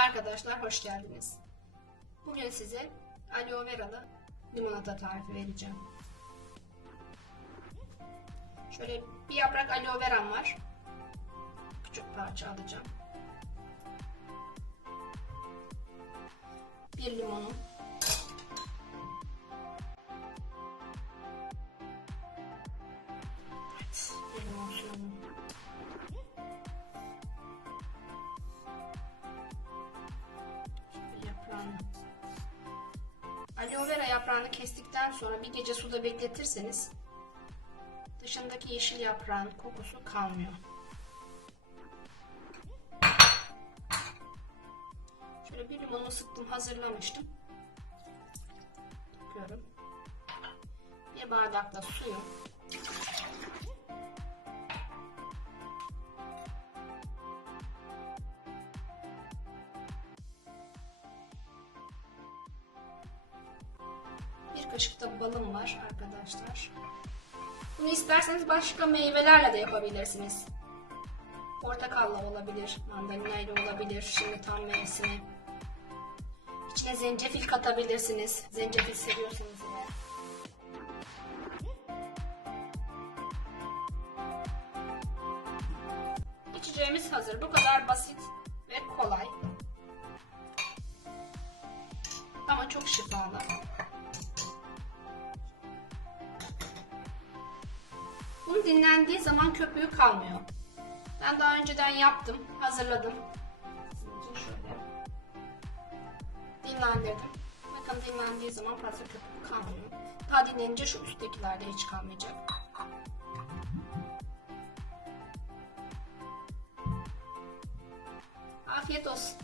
Arkadaşlar hoş geldiniz. Bugün size aloe veralı limonata tarifi vereceğim. Şöyle bir yaprak aloe veram var. Küçük parça alacağım. Bir limonum. Evet, bir limon suyunu. Yaprağını kestikten sonra bir gece suda bekletirseniz dışındaki yeşil yaprağın kokusu kalmıyor. Şöyle bir limonu sıktım hazırlamıştım. Döküyorum. Bir bardak da suyu. Kaşık da balım var arkadaşlar. Bunu isterseniz başka meyvelerle de yapabilirsiniz. Portakalla olabilir, mandalina ile olabilir. Şimdi tam mevsimi. İçine zencefil katabilirsiniz. Zencefil seviyorsanız eğer. İçeceğimiz hazır. Bu kadar basit ve kolay. Ama çok şifalı. Dinlendiği zaman köpüğü kalmıyor. Ben daha önceden yaptım, hazırladım. Şöyle. Dinlendirdim. Bakın dinlendiği zaman fazla köpük kalmıyor. Daha dinlenince şu üsttekilerde hiç kalmayacak. Afiyet olsun.